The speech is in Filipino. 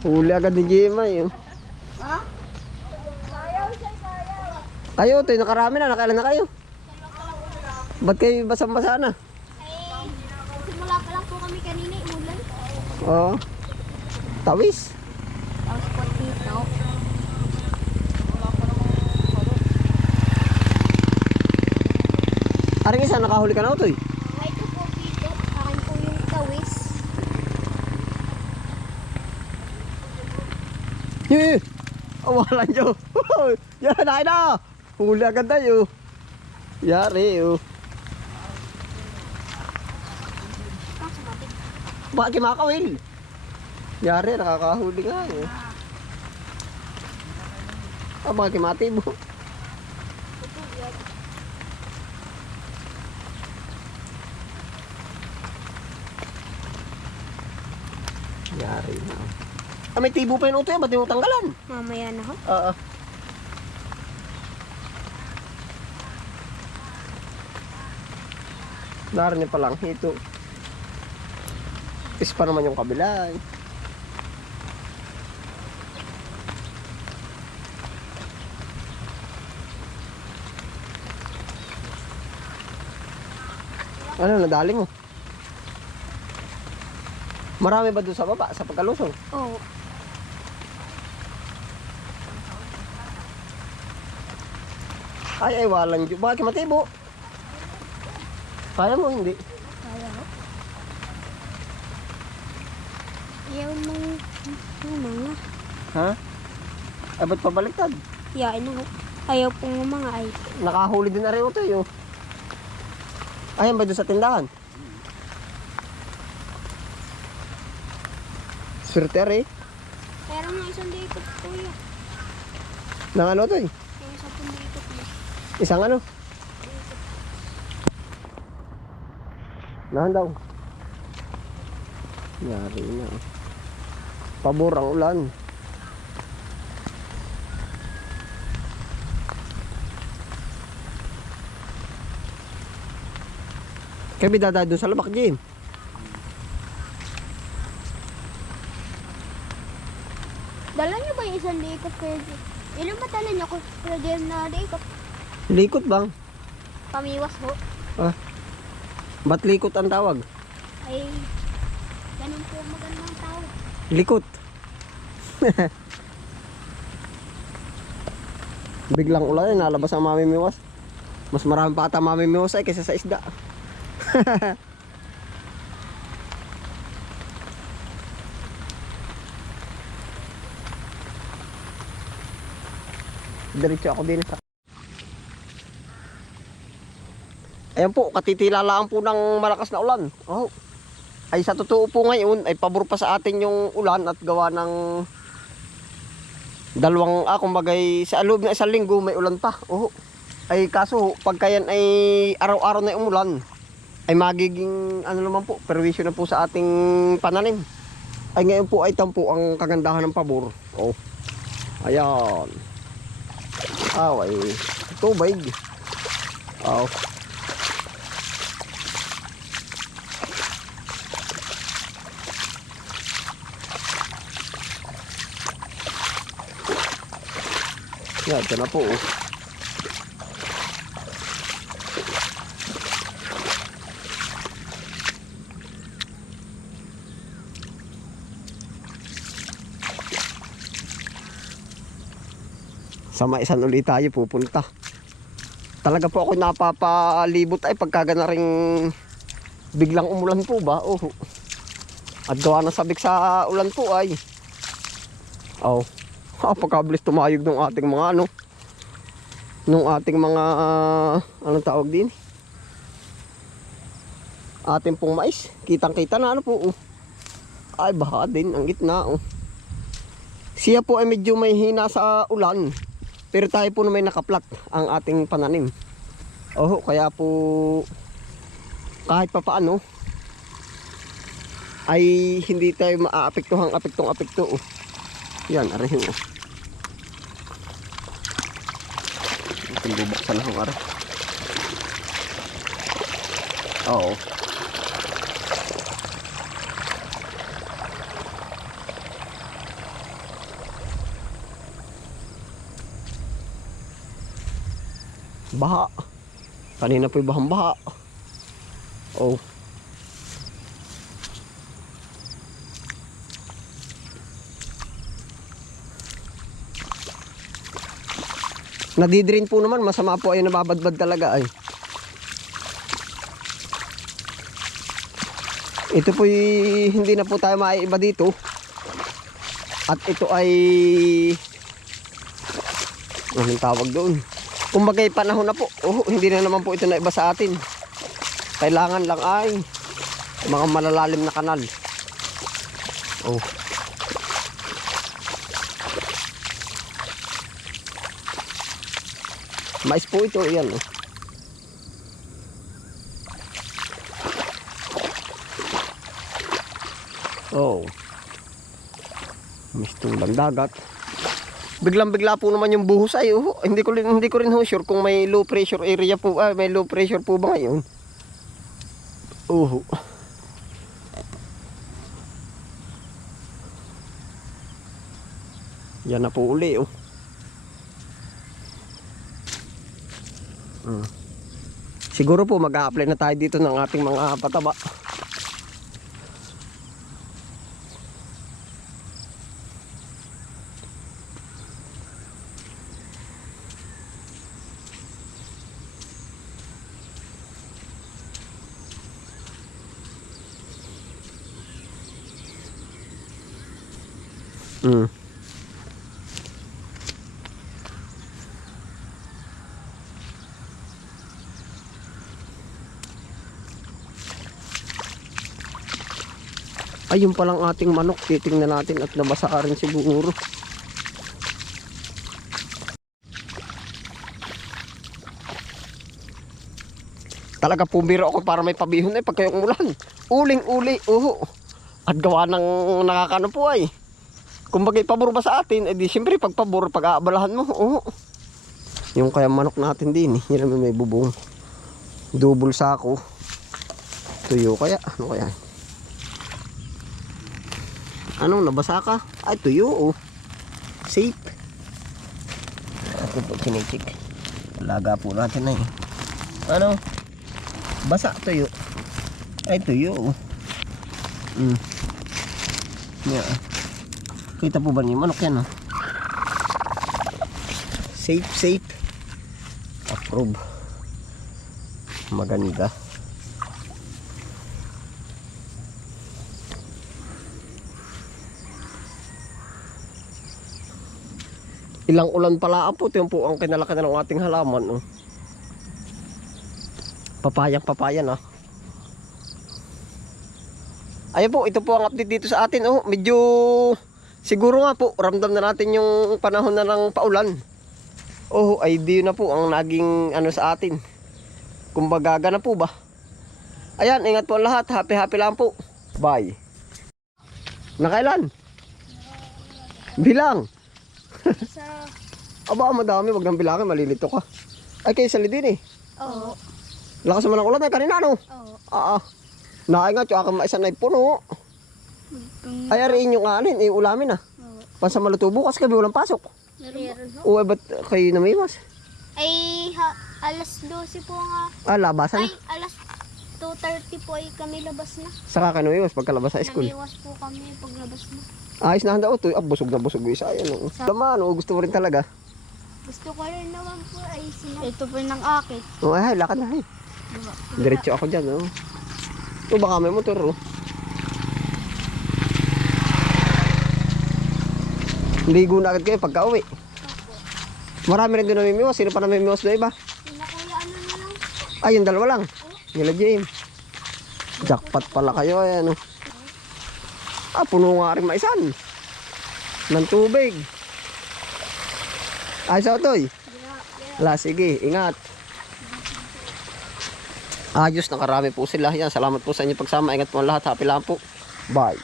Huli agad ni Jimay. Oh. Ha? Kayo, tayo nakarami na. Nakailan na kayo? Ba't kayo basang-basa na? Eh, simula pa lang po kami kanina, umulan. Oo. Tawis. Tapos po dito. Aring isa, nakahuli ka na ito eh. Ay, ito po dito. Akin po yung tawis. Yee! Awalan nyo. Yan, nakin na. Huli agad tayo. Yari, oh. Bakit kimakawil? Yari, nakakahuli nga eh. Ah, bakit kimatibo? Ito, yan. Yari na. May tibo pa yung uto yan. Ba't yung tanggalan? Mamaya na ho. Oo. Narinig pa lang hito. Is pa naman yung kabila. eh. Ano, nadali mo? Marami ba doon sa baba, sa pagkalusong? Oo. Ay, ay, walang Diyos. Bakit matibo? Kaya mo, hindi. Kaya ho. Ayaw yung mga. Ha? Ay, ba't pabaliktad? Yain na ho. Ayaw pong mga ay. Nakahuli din na rin ito yun. Ayan ba doon sa tindahan? Swerte rin. Pero nga isang dito po yan. Nang ano to eh? Yung isa pong dito po. Isang ano? Nahan daw. Yari na. Pabor ang ulan. Kaya bidada doon sa labak, Jim. Dala niyo ba yung isang dikot kayo? Ilan ba dala niyo ko game na dikot? Likot bang? Pamiwas ho. Ba't likot ang tawag? Ay, ganun po magandang tao. Likot. Biglang ulan, nalabas ang mamimiwas. Mas marami pa ata mamimiwas ay kaysa sa isda. Diretso ako din sa... Ayan po, katitilalaan po ng malakas na ulan. Oh. Ay sa totoo po ngayon, ay pabor pa sa atin yung ulan at gawa ng dalawang, ah, kumbagay, sa loob ng isang linggo may ulan pa. Oh. Ay kaso, pagka yan ay araw-araw na umulan, ay magiging, ano naman po, perwisyo na po sa ating pananim. Ay ngayon po ay tampo ang kagandahan ng pabor. Oh. Ayan. Aw, ay tubig. Oh. Yan, ito na po. oh. Sa maisan ulit tayo pupunta. Talaga po ako napapalibot ay pagkaga na rin biglang umulan po ba? Oh. At gawa ng sabik sa ulan po ay. Oh. Pagkabilis tumayog ng ating mga ano. Nung ating mga ah, anong tawag din? Ating pong mais. Kitang-kita na ano po. Oh. Ay, baha din ang gitna. Oh. Siya po ay medyo may hina sa ulan. Pero tayo po na may nakaplat ang ating pananim. Oh, kaya po kahit pa paano ay hindi tayo maaapektuhang apektong apekto. Oh. Yan, aray yung oh. Itong bubuksan akong aray. Oo. Baha. Kanina po'y bahang baha. Oh. Nadidrain po naman, masama po ay nababadbad talaga ay. Ito po hindi na po tayo maiiba dito. At ito ay anong tawag doon? Kumbaga panahon na po. Oh, hindi na naman po ito na iba sa atin. Kailangan lang ay mga malalalim na kanal. Oh. Mais po ito, yan. Oh. Oh. Mistulang dagat. Biglang bigla po naman yung buhos ay oh, hindi ko hindi ko rin sure kung may low pressure area po ah, may low pressure po ba ngayon. Oh. Yan na po uli oh. Hmm. Siguro po mag-a-apply na tayo dito ng ating mga pataba. Mm. Ayun palang ating manok. Titingnan natin at nabasa rin siguro. Talaga pumiro ako para may pabihon eh pagka yung ulan. Uling-uli. Uho. At gawa ng nakakano po ay. Kung bagay pabor ba sa atin, edi siyempre pag pabor, pag aabalahan mo, oo. Yung kaya manok natin din, eh. Naman may bubong. Double sako. Tuyo kaya, ano kaya? Anong nabasa ka? Ay, tuyo, oh. Safe. Ako po kinitik. Alaga po natin na eh. Ano? Basa tuyo. Ay, tuyo, oh. Mm. Yeah. Kita po ba niyo manok yan, oh? Safe, safe. Approve. Maganda. Ilang ulan pala po. Yung po ang kinalaki na ng ating halaman. Oh. Papayang papayan ah. Ayun po, ito po ang update dito sa atin. Oh, medyo siguro nga po, ramdam na natin yung panahon na ng paulan. Oh, ay na po ang naging ano sa atin. Kumbaga na po ba? Ayan, ingat po ang lahat. Happy happy lang po. Bye. Nakailan? Bilang. Sa... Aba, madami. Wag nang bilangin. Malilito ka. Ay, kayo sali din eh. Oo. Lakas naman ang ulan ay kanina no. Oo. Ah, ah. Naay nga, tsaka maisan ay puno. Ay, ariin yung anin. Eh, ulamin ah. Oo. Pansa maluto bukas kabi walang pasok. Meron ho. O, eh, ba't kayo namiwas? Ay, ha, alas 12 po nga. Ah, labasan Ay, na. alas 2.30 po ay kami labas na. Saka ka namiwas pagkalabas sa school. Namiwas po kami paglabas na. Ayos na handa o to. Ah, busog na busog isa. Ayan o. Tama, ano, gusto mo rin talaga. Gusto ko rin naman po ay sinap. Ito po ng akin. O, ay, ay, lakad na. Ay. Diretso ako dyan. Oh. O, baka may motor. Oh. Ligo na agad kayo pagka uwi. Marami rin doon namimiwas. Sino pa namimiwas na iba? Sina kuya ano na lang. Ay, yung dalawa lang. Nila James. Jackpot pala kayo. Ayan, oh. Ah, puno nga rin maisan. Ng tubig. Ay, sa otoy. Wala, sige. Ingat. Ayos, nakarami po sila. Yan, salamat po sa inyo pagsama. Ingat po lahat. Happy lang po. Bye.